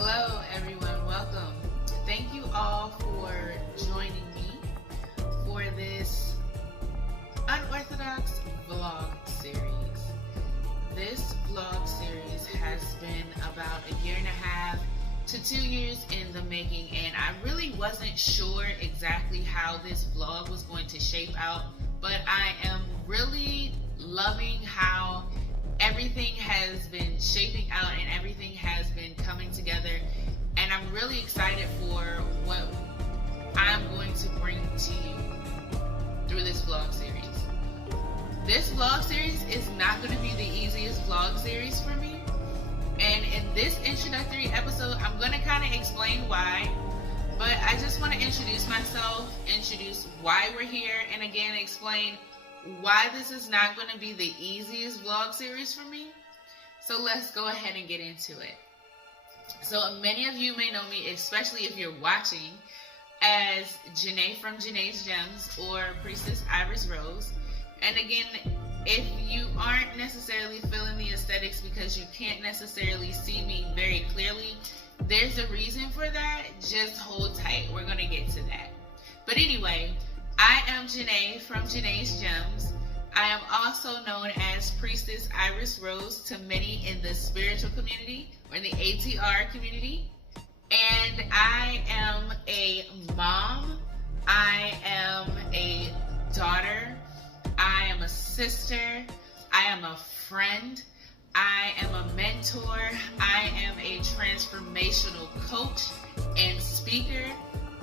Hello everyone, welcome. Thank you all for joining me for this unorthodox vlog series. This vlog series has been about 1.5 to 2 years in the making, and I really wasn't sure exactly how this vlog was going to shape out, but I am really loving how everything has been shaping out and everything has been coming together, and I'm really excited for what I'm going to bring to you through this vlog series. This vlog series is not going to be the easiest vlog series for me, and in this introductory episode I'm going to kind of explain why, but I just want to introduce myself, introduce why we're here, and again explain why this is not going to be the easiest vlog series for me. So let's go ahead and get into it. So many of you may know me, especially if you're watching, as Janae from Janea'S Gems or Priestess Iris Rose. And again, if you aren't necessarily feeling the aesthetics because you can't necessarily see me very clearly, there's a reason for that. Just hold tight, we're going to get to that. But anyway, I am Janae from Janea'S Gems. I am also known as Priestess Iris Rose to many in the spiritual community or in the ATR community. And I am a mom. I am a daughter. I am a sister. I am a friend. I am a mentor. I am a transformational coach and speaker.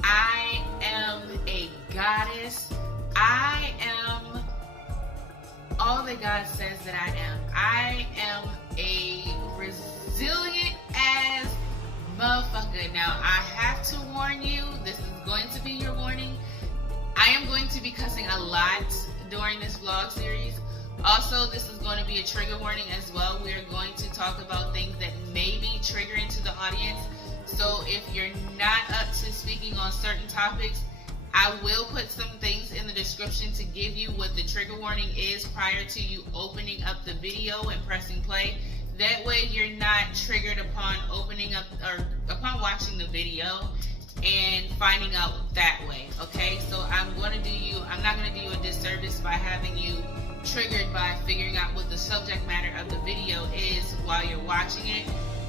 I am a goddess. I am all that God says that I am. I am a resilient as motherfucker. Now, I have to warn you, this is going to be your warning. I am going to be cussing a lot during this vlog series. Also, this is going to be a trigger warning as well. We are going to talk about things that may be triggering to the audience. So if you're not up to speaking on certain topics, I will put some things in the description to give you what the trigger warning is prior to you opening up the video and pressing play. That way you're not triggered upon opening up or upon watching the video and finding out that way, okay? So I'm not going to do you a disservice by having you triggered by figuring out what the subject matter of the video is while you're watching it.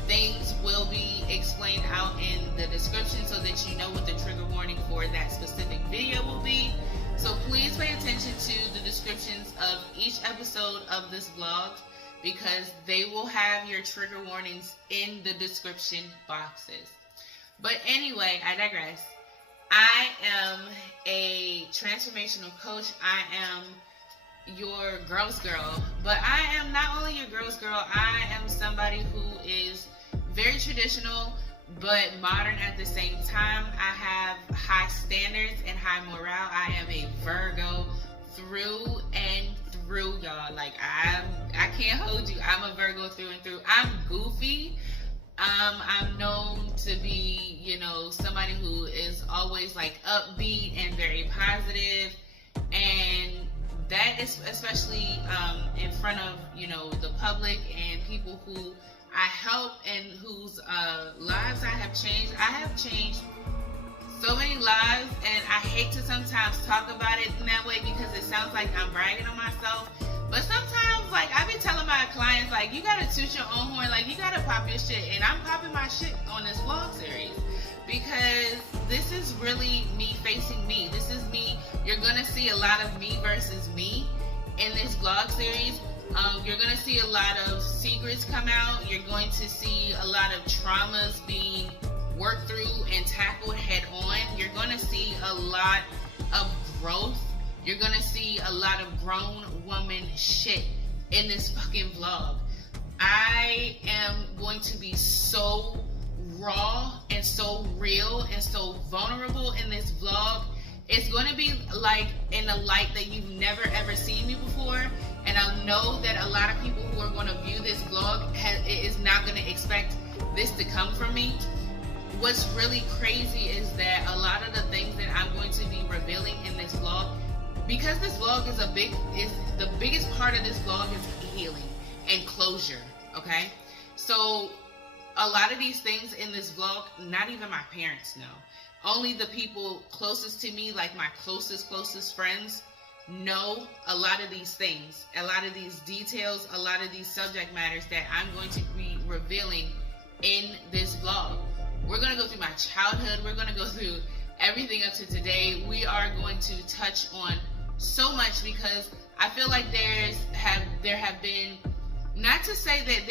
Things will be explained out in the description so that you know what the trigger warning for that specific video will be. So please pay attention to the descriptions of each episode of this vlog because they will have your trigger warnings in the description boxes. But anyway, I digress. I am a transformational coach. I am your girl's girl, but I am not only your girl's girl, I am somebody who is very traditional but modern at the same time. I have high standards and high morale. I am a Virgo through and through, y'all. Like I can't hold you. I'm a Virgo through and through. I'm goofy. I'm known to be, somebody who is always like upbeat and very positive. And that is especially in front of, you know, the public and people who I help and whose lives I have changed. I have changed so many lives, and I hate to sometimes talk about it in that way because it sounds like I'm bragging on myself. But sometimes, like, I've been telling my clients, like, you gotta toot your own horn, like, you gotta pop your shit. And I'm popping my shit on this vlog series because this is really me facing me. This is me. You're gonna see a lot of me versus me in this vlog series. You're gonna see a lot of secrets come out. You're going to see a lot of traumas being worked through and tackled head on. You're gonna see a lot of growth. You're gonna see a lot of grown woman shit in this fucking vlog. I am going to be so raw and so real and so vulnerable in this vlog. It's going to be like in a light that you've never ever seen me before. And I know that a lot of people who are going to view this vlog is not going to expect this to come from me. What's really crazy is that a lot of the things that I'm going to be revealing in this vlog, because this vlog is the biggest part of this vlog is healing and closure, okay? So a lot of these things in this vlog, not even my parents know. Only the people closest to me, like my closest friends, know a lot of these things, a lot of these details, a lot of these subject matters that I'm going to be revealing in this vlog. We're going to go through my childhood. We're going to go through everything up to today. We are going to touch on so much because I feel like there have been, not to say that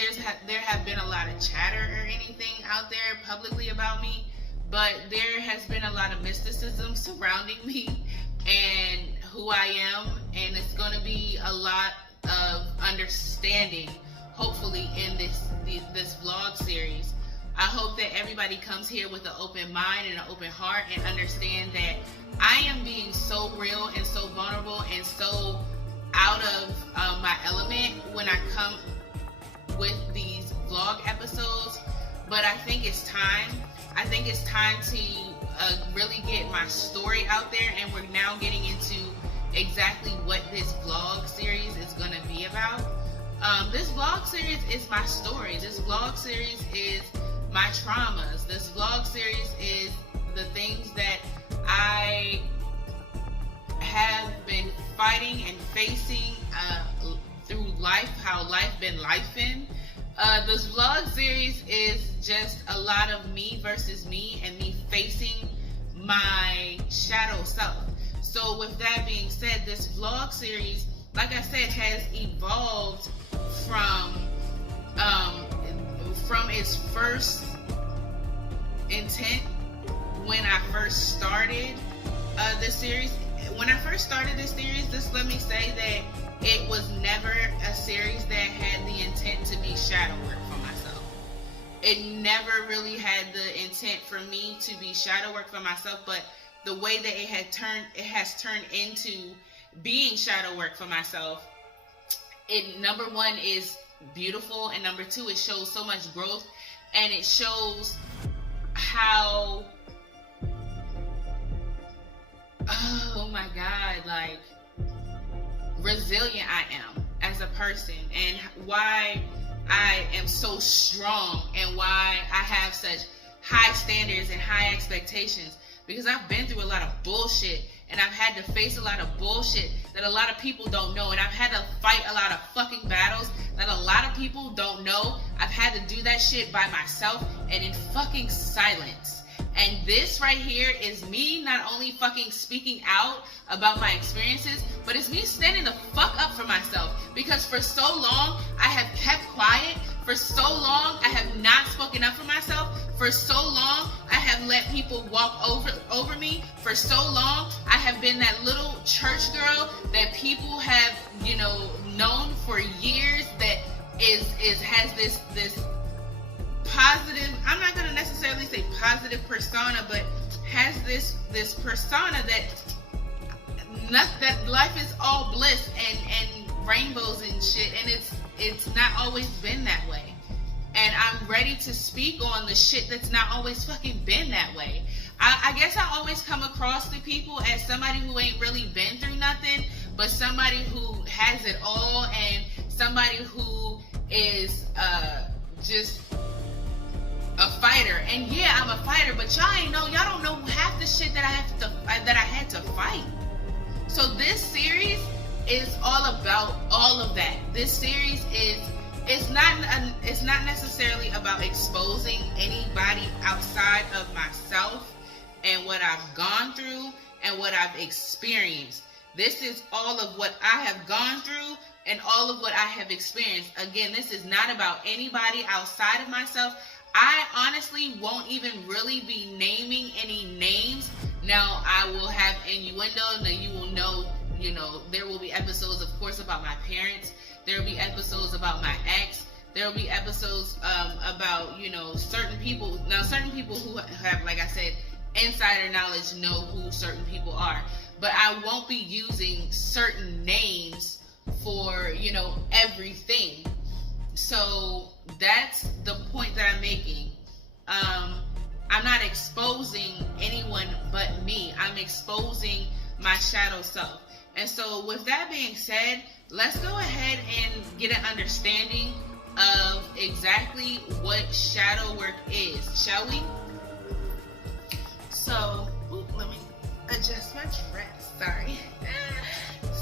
there have been a lot of chatter or anything out there publicly about me, but there has been a lot of mysticism surrounding me and who I am, and it's going to be a lot of understanding, hopefully, in this vlog series. I hope that everybody comes here with an open mind and an open heart and understand that I am being so real and so vulnerable and so out of my element when I come with these vlog episodes. But I think it's time. I think it's time to really get my story out there, and we're now getting into exactly what this vlog series is going to be about. This vlog series is my story. This vlog series is my traumas. This vlog series is the things that I have been fighting and facing through life, how life been lifing. This vlog series is just a lot of me versus me and me facing my shadow self. So with that being said, this vlog series, like I said, has evolved from its first intent when I first started this series. When I first started this series, just let me say that it was never a series that had the intent to be shadow work for myself. It never really had the intent for me to be shadow work for myself, but the way that it has turned into being shadow work for myself, it, number one, is beautiful, and number two, it shows so much growth, and it shows how, oh my God, like, resilient I am as a person, and why I am so strong, and why I have such high standards and high expectations, because I've been through a lot of bullshit, and I've had to face a lot of bullshit that a lot of people don't know, and I've had to fight a lot of fucking battles that a lot of people don't know. I've had to do that shit by myself and in fucking silence. And this right here is me not only fucking speaking out about my experiences, but it's me standing the fuck up for myself. Because for so long, I have kept quiet. For so long, I have not spoken up for myself. For so long, I have let people walk over me. For so long, I have been that little church girl that people have, you know, known for years, that has this positive, I'm not going to necessarily say positive persona, but has this persona that life is all bliss and rainbows and shit, and it's not always been that way. And I'm ready to speak on the shit that's not always fucking been that way. I guess I always come across to people as somebody who ain't really been through nothing, but somebody who has it all, and somebody who is just a fighter. And yeah, I'm a fighter, but y'all don't know half the shit that I had to fight. So this series is all about all of that. This series it's not necessarily about exposing anybody outside of myself and what I've gone through and what I've experienced. This is all of what I have gone through and all of what I have experienced. Again, this is not about anybody outside of myself. I honestly won't even really be naming any names. Now, I will have innuendo, and then you will know, there will be episodes, of course, about my parents. There will be episodes about my ex. There will be episodes about, certain people. Now, certain people who have, like I said, insider knowledge know who certain people are. But I won't be using certain names for, everything. So that's the point that I'm making. I'm not exposing anyone but me. I'm exposing my shadow self. And so with that being said, let's go ahead and get an understanding of exactly what shadow work is, shall we? So, let me adjust my dress, sorry.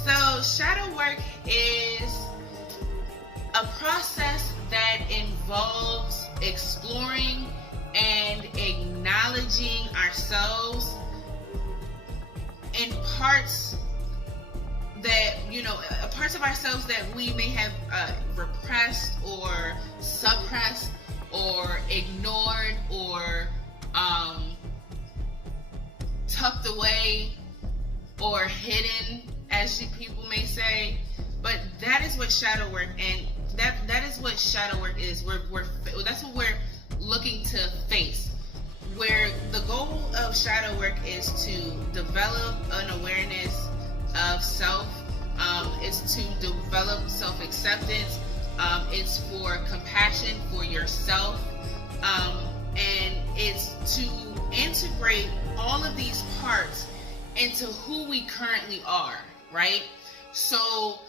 So shadow work is a process that involves exploring and acknowledging ourselves in parts that, parts of ourselves that we may have repressed or suppressed or ignored or tucked away or hidden, as people may say. But that is what shadow work, and that is what shadow work is. That's what we're looking to face. Where the goal of shadow work is to develop an awareness of self. It's to develop self-acceptance. It's for compassion for yourself, and it's to integrate all of these parts into who we currently are, right? So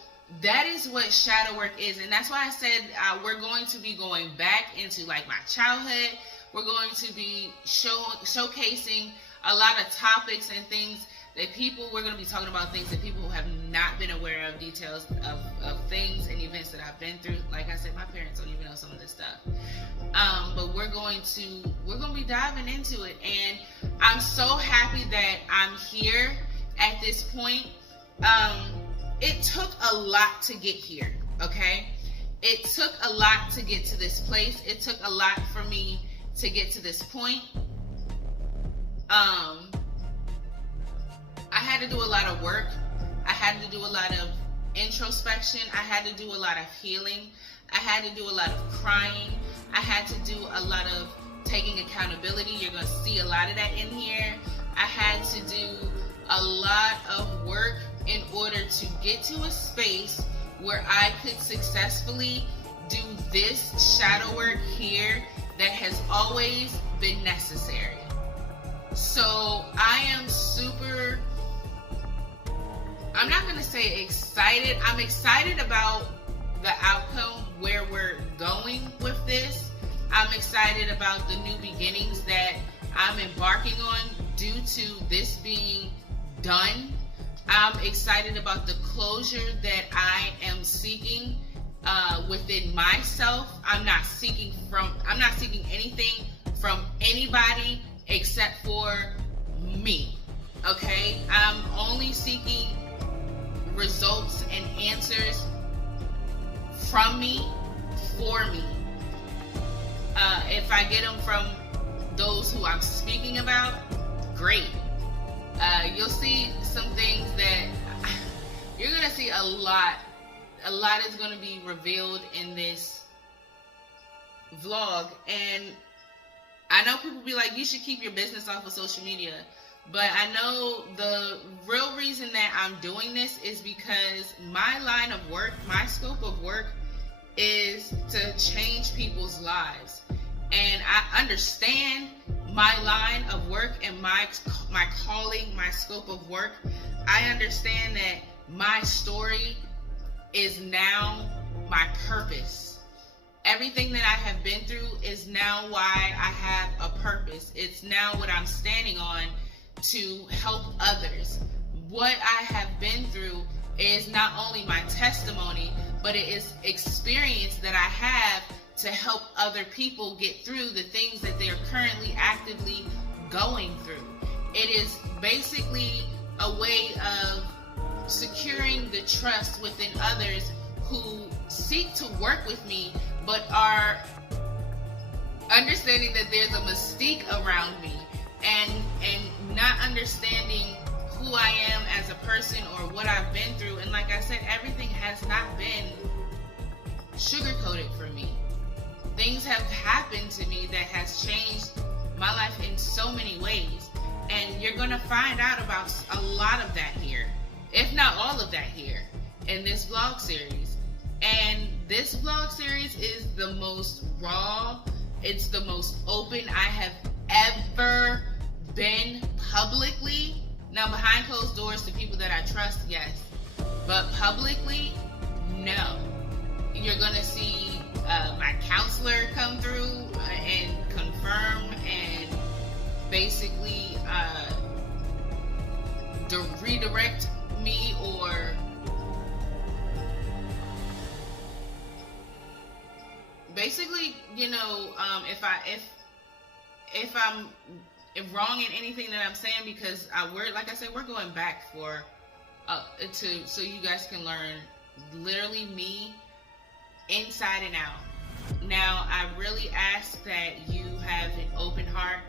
that is what shadow work is, and that's why I said we're going to be going back into like my childhood. We're going to be showcasing a lot of topics and things that we're going to be talking about things that people have not been aware of, details of things and events that I've been through. Like I said, my parents don't even know some of this stuff. But we're going to be diving into it, and I'm so happy that I'm here at this point. It took a lot to get here, okay? It took a lot to get to this place. It took a lot for me to get to this point. I had to do a lot of work. I had to do a lot of introspection. I had to do a lot of healing. I had to do a lot of crying. I had to do a lot of taking accountability. You're going to see a lot of that in here. I had to do a lot of work in order to get to a space where I could successfully do this shadow work here that has always been necessary. So I am super, I'm not going to say excited. I'm excited about the outcome, where we're going with this. I'm excited about the new beginnings that I'm embarking on due to this being done. I'm excited about the closure that I am seeking within myself. I'm not seeking anything from anybody except for me. Okay? I'm only seeking results and answers from me, for me. If I get them from those who I'm speaking about, great. You'll see some things that you're going to see a lot is going to be revealed in this vlog. And I know people be like, you should keep your business off of social media. But I know the real reason that I'm doing this is because my line of work, my scope of work is to change people's lives. And I understand my line of work and my calling, my scope of work. I understand that my story is now my purpose. Everything that I have been through is now why I have a purpose. It's now what I'm standing on to help others. What I have been through is not only my testimony, but it is experience that I have to help other people get through the things that they are currently actively going through. It is basically a way of securing the trust within others who seek to work with me, but are understanding that there's a mystique around me, and not understanding who I am as a person or what I've been through. And like I said, everything has not been sugar-coated for me. Things have happened to me that has changed my life in so many ways. And you're going to find out about a lot of that here, if not all of that here, in this vlog series. And this vlog series is the most raw, it's the most open I have ever been publicly. Now, behind closed doors to people that I trust, yes. But publicly, no. You're going to see my counselor come through and confirm and basically redirect me, or basically, you know, if I'm wrong in anything that I'm saying, because we're, like I said, we're going back for so you guys can learn literally me inside and out. Now, I really ask that you have an open heart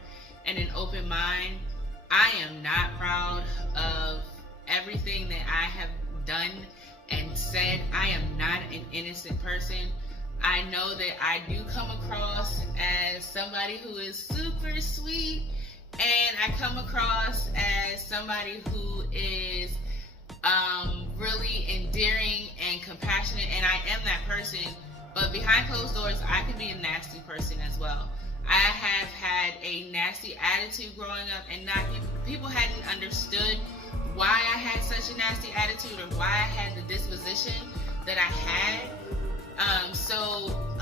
and an open mind. I am not proud of everything that I have done and said. I am not an innocent person. I know that I do come across as somebody who is super sweet, and I come across as somebody who is really endearing and compassionate, and I am that person. But behind closed doors, I can be a nasty person as well. I have had a nasty attitude growing up, and people hadn't understood why I had such a nasty attitude or why I had the disposition that I had. So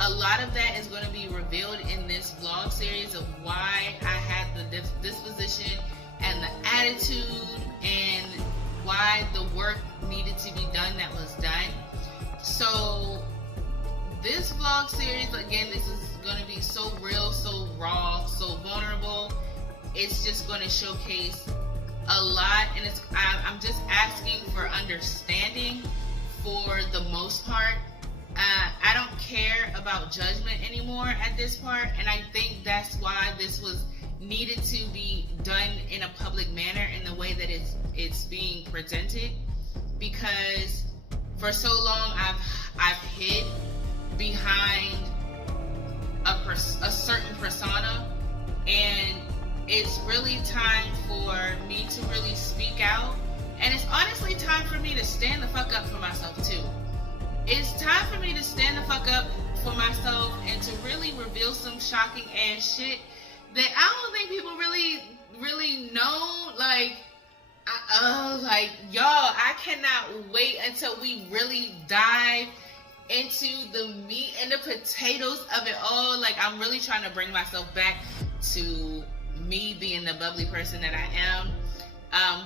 a lot of that is going to be revealed in this vlog series of why I had the disposition and the attitude, and why the work needed to be done that was done. So this vlog series, again, this is going to be so real, so raw, so vulnerable. It's just going to showcase a lot, and I'm just asking for understanding for the most part. I don't care about judgment anymore at this part, and I think that's why this was needed to be done in a public manner in the way that it's being presented, because for so long I've hid behind a certain persona, and it's really time for me to really speak out. And it's honestly time for me to stand the fuck up for myself too. It's time for me to stand the fuck up for myself and to really reveal some shocking ass shit that I don't think people really know. Like y'all, I cannot wait until we really dive into the meat and the potatoes of it all. Like, I'm really trying to bring myself back to me being the bubbly person that I am.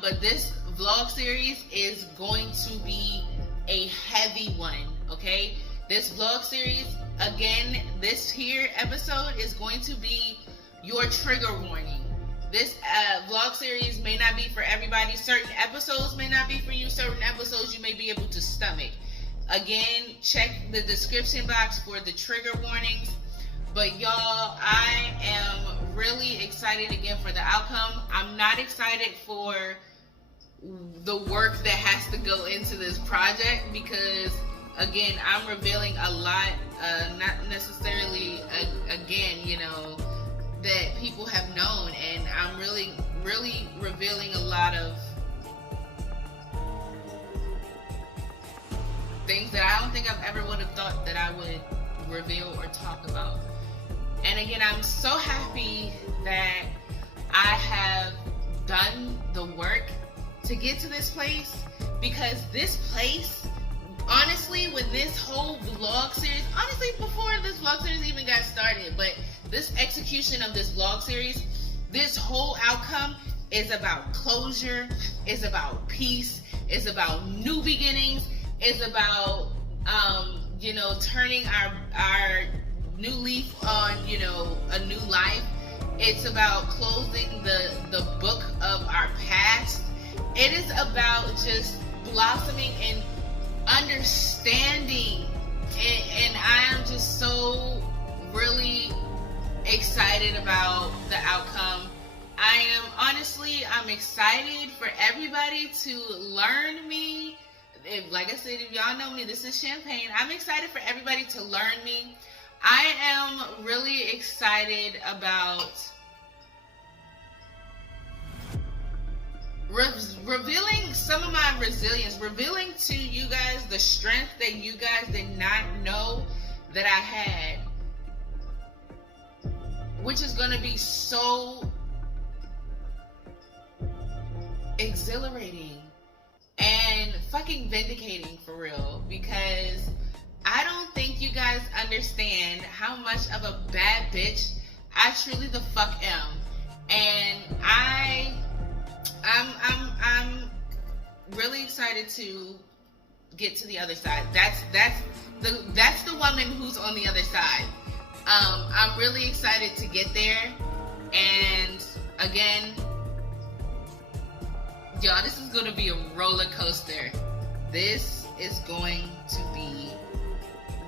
But this vlog series is going to be a heavy one, okay? This vlog series, again, this here episode is going to be your trigger warning. This vlog series may not be for everybody. Certain episodes may not be for you. Certain episodes you may be able to stomach. Again, check the description box for the trigger warnings. But y'all, I am really excited again for the outcome. I'm not excited for the work that has to go into this project, because again, I'm revealing a lot, not necessarily again, you know, that people have known, and I'm really revealing a lot of things that I don't think I've ever would have thought that I would reveal or talk about. And again, I'm so happy that I have done the work to get to this place, because this place, honestly, with this whole vlog series, honestly, before this vlog series even got started, but this execution of this vlog series, this whole outcome is about closure, is about peace, is about new beginnings, is about turning our new leaf on a new life. It's about closing the book of our past. It is about just blossoming and understanding, and I am just so really excited about the outcome. I'm excited for everybody to learn me. Like I said, if y'all know me, this is Champagne. I'm excited for everybody to learn me. I am really excited about revealing some of my resilience, revealing to you guys the strength that you guys did not know that I had, which is going to be so exhilarating and fucking vindicating, for real, because I don't think you guys understand how much of a bad bitch I truly the fuck am. And I'm really excited to get to the other side. That's the woman who's on the other side. I'm really excited to get there. And again, y'all, this is going to be a roller coaster. This is going to be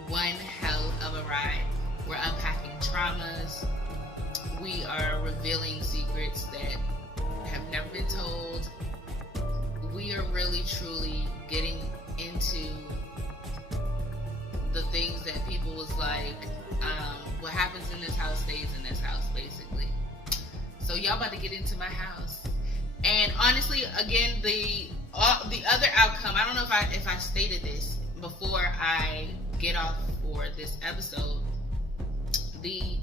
one hell of a ride. We're unpacking traumas. We are revealing secrets that have never been told. We are really truly getting into the things that people was like, what happens in this house stays in this house, basically. So y'all about to get into my house. And honestly, again, the other outcome, I don't know if I stated this before I get off for this episode. The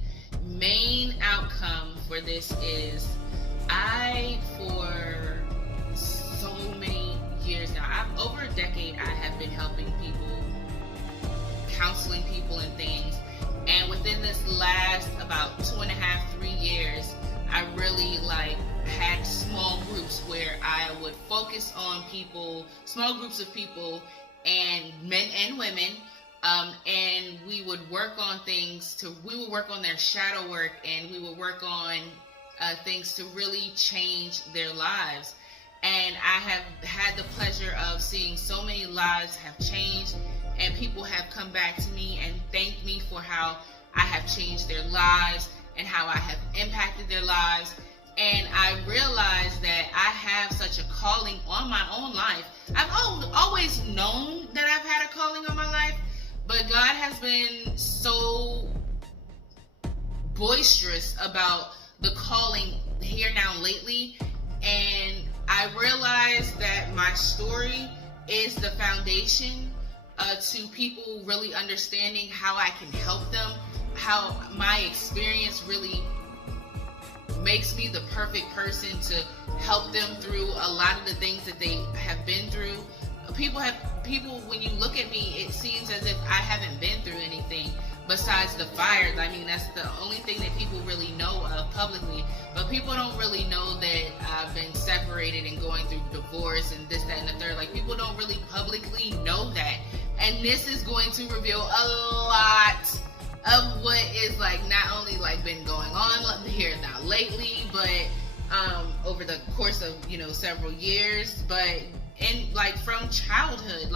main outcome for this is for so many years now, over a decade, I have been helping people, counseling people and things. And within this last about 2.5, 3 years, I really had small groups where I would focus on people, small groups of people, and men and women, and we would work on things we would work on their shadow work, and we would work on things to really change their lives. And I have had the pleasure of seeing so many lives have changed, and people have come back to me and thanked me for how I have changed their lives and how I have impacted their lives. And I realized that I have such a calling on my own life. I've always known that I've had a calling on my life, but God has been so boisterous about the calling here now lately. And I realized that my story is the foundation to people really understanding how I can help them, how my experience really makes me the perfect person to help them through a lot of the things that they have been through. People, when you look at me, it seems as if I haven't been through anything besides the fires. I mean, that's the only thing that people really know of publicly. But people don't really know that I've been separated and going through divorce and this, that, and the third. Like, people don't really publicly know that. And this is going to reveal a lot of what is not only been going on here now lately, but over the course of several years, but in from childhood.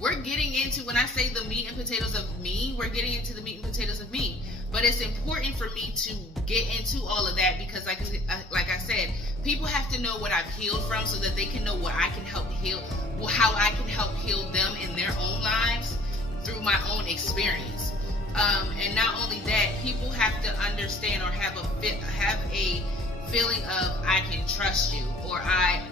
We're getting into, when I say the meat and potatoes of me, we're getting into the meat and potatoes of me. But it's important for me to get into all of that because like I said, people have to know what I've healed from so that they can know what I can help heal, how I can help heal them in their own lives through my own experience. And not only that, people have to understand or have a feeling of I can trust you, or I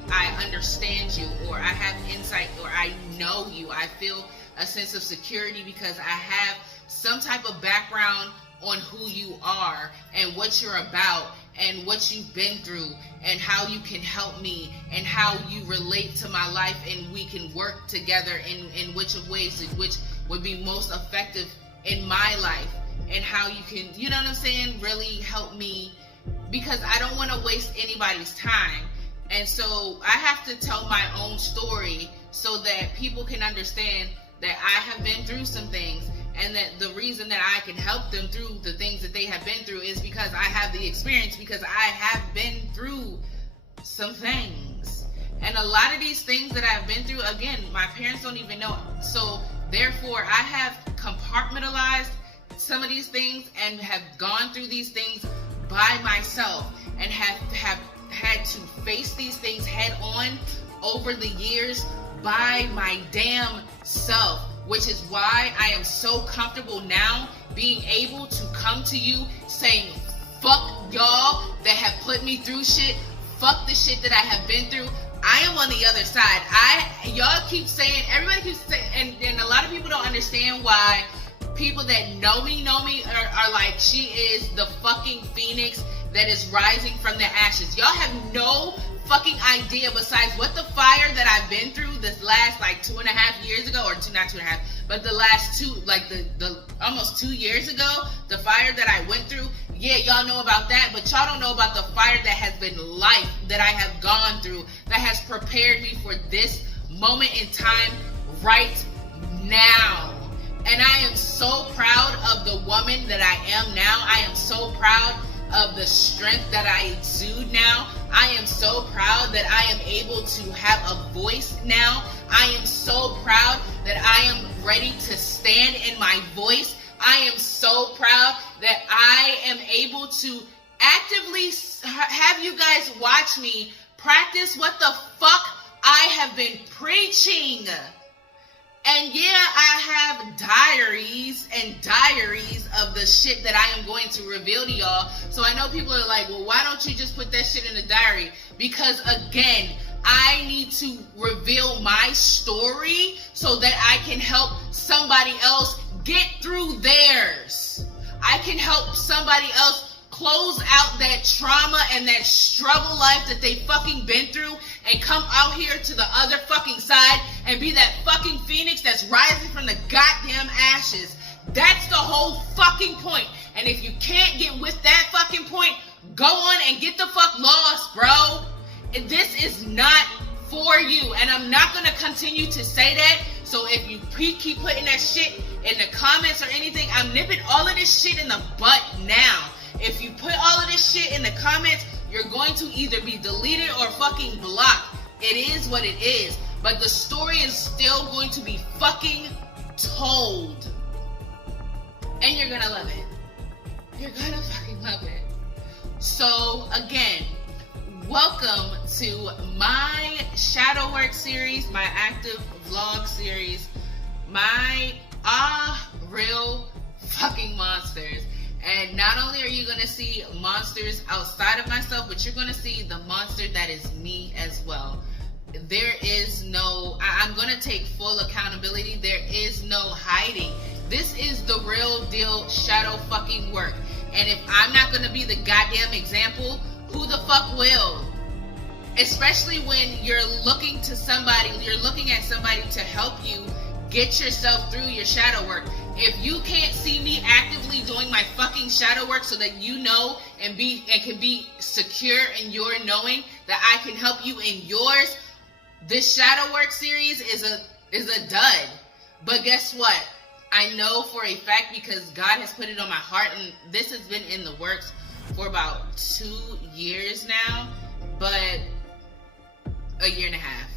understand you, or I have insight, or I know you. I feel a sense of security because I have some type of background on who you are and what you're about and what you've been through and how you can help me and how you relate to my life, and we can work together in which of ways which would be most effective in my life, and how you can, you know what I'm saying, really help me, because I don't want to waste anybody's time. And so I have to tell my own story so that people can understand that I have been through some things, and that the reason that I can help them through the things that they have been through is because I have the experience, because I have been through some things. And a lot of these things that I've been through, again, my parents don't even know. So therefore, I have compartmentalized some of these things and have gone through these things by myself, and have had to face these things head on over the years by my damn self, which is why I am so comfortable now being able to come to you saying, fuck y'all that have put me through shit, fuck the shit that I have been through. I am on the other side. Y'all keep saying, everybody keeps saying, and a lot of people don't understand why people that know me are like, she is the fucking phoenix that is rising from the ashes. Y'all have no fucking idea, besides what the fire that I've been through this last like 2.5 years ago, or not 2.5, but the last two, like the almost 2 years ago, the fire that I went through. Yeah, y'all know about that, but y'all don't know about the fire that has been life that I have gone through, that has prepared me for this moment in time right now. And I am so proud of the woman that I am now. I am so proud of the strength that I exude now. I am so proud that I am able to have a voice now. I am so proud that I am ready to stand in my voice. I am so proud that I am able to actively have you guys watch me practice what the fuck I have been preaching. And yeah, I have diaries and diaries of the shit that I am going to reveal to y'all. So I know people are like, well, why don't you just put that shit in a diary? Because again, I need to reveal my story so that I can help somebody else get through theirs. I can help somebody else close out that trauma and that struggle life that they fucking been through, and come out here to the other fucking side and be that fucking phoenix that's rising from the goddamn ashes. That's the whole fucking point. And if you can't get with that fucking point, go on and get the fuck lost, bro. This is not for you. And I'm not going to continue to say that. So if you keep putting that shit in the comments or anything, I'm nipping all of this shit in the butt now. If you put all of this shit in the comments, you're going to either be deleted or fucking blocked. It is what it is. But the story is still going to be fucking told. And you're gonna love it. You're gonna fucking love it. So, again, welcome to my shadow work series, my active vlog series, my real fucking monsters. And not only are you going to see monsters outside of myself, but you're going to see the monster that is me as well. There is no, I'm going to take full accountability. There is no hiding. This is the real deal shadow fucking work. And if I'm not going to be the goddamn example, who the fuck will? Especially when you're looking to somebody, you're looking at somebody to help you get yourself through your shadow work. If you can't see me actively doing my fucking shadow work so that you know and can be secure in your knowing that I can help you in yours, this shadow work series is a dud. But guess what? I know for a fact, because God has put it on my heart, and this has been in the works for about 2 years now, but a year and a half.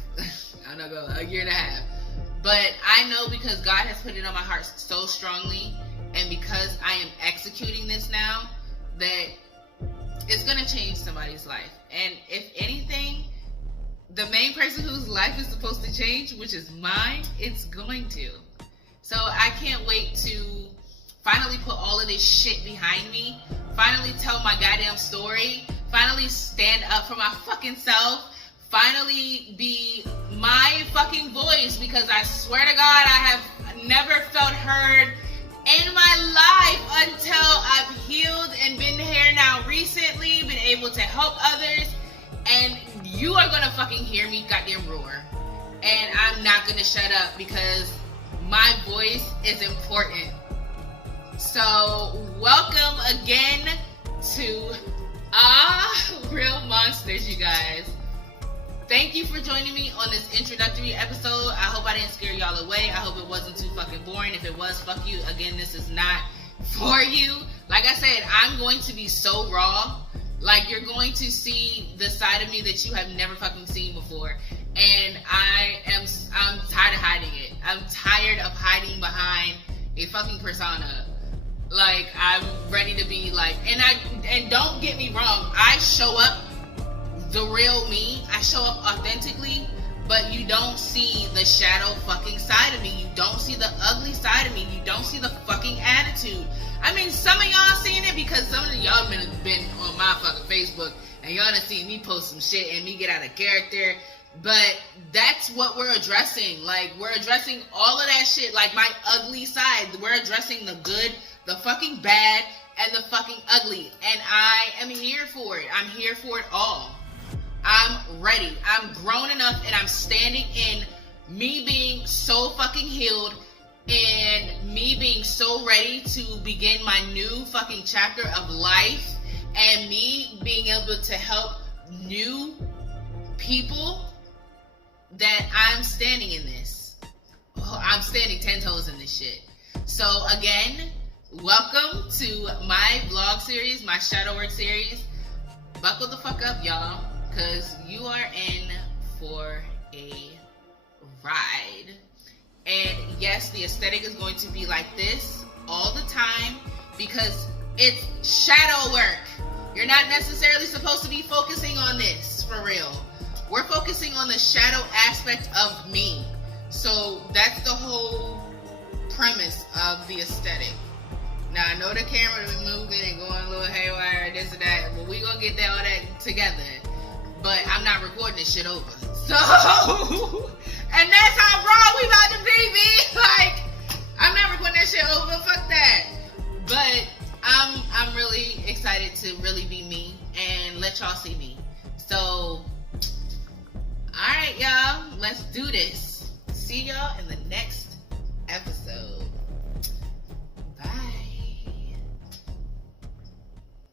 I'm not gonna, a year and a half. But I know, because God has put it on my heart so strongly, and because I am executing this now, that it's going to change somebody's life. And if anything, the main person whose life is supposed to change, which is mine, it's going to. So I can't wait to finally put all of this shit behind me, finally tell my goddamn story, finally stand up for my fucking self, finally be my fucking voice, because I swear to God, I have never felt heard in my life until I've healed and been here now recently, been able are gonna fucking hear me goddamn roar. And I'm not gonna shut up because my voice is important. So, welcome again to Real Monsters, you guys. Thank you for joining me on this introductory episode. I hope I didn't scare y'all away. I hope it wasn't too fucking boring. If it was, fuck you. Again, this is not for you. Like I said, I'm going to be so raw. Like, you're going to see the side of me that you have never fucking seen before. And I'm tired of hiding it. I'm tired of hiding behind a fucking persona. Like, I'm ready to be like, and don't get me wrong, I show up the real me. I show up authentically, but you don't see the shadow fucking side of me. You don't see the ugly side of me. You don't see the fucking attitude. I mean, some of y'all seen it because some of y'all been on my fucking Facebook and y'all done seen me post some shit and me get out of character. But that's what we're addressing. Like, we're addressing all of that shit, like my ugly side. We're addressing the good, the fucking bad, and the fucking ugly. And I am here for it. I'm here for it all. I'm ready. I'm grown enough and I'm standing in me being so fucking healed and me being so ready to begin my new fucking chapter of life and me being able to help new people that I'm standing in this. Oh, I'm standing 10 toes in this shit. So again, welcome to my vlog series, my shadow work series. Buckle the fuck up, y'all, because you are in for a ride. And yes, the aesthetic is going to be like this all the time because it's shadow work. You're not necessarily supposed to be focusing on this, for real. We're focusing on the shadow aspect of me. So that's the whole premise of the aesthetic. Now, I know the camera is moving and going a little haywire, this and that, but we gonna get all that together. But I'm not recording this shit over. So, and that's how raw we about to be, B. Like, I'm not recording that shit over, fuck that. But I'm really excited to really be me and let y'all see me. So, alright, y'all, let's do this. See y'all in the next episode.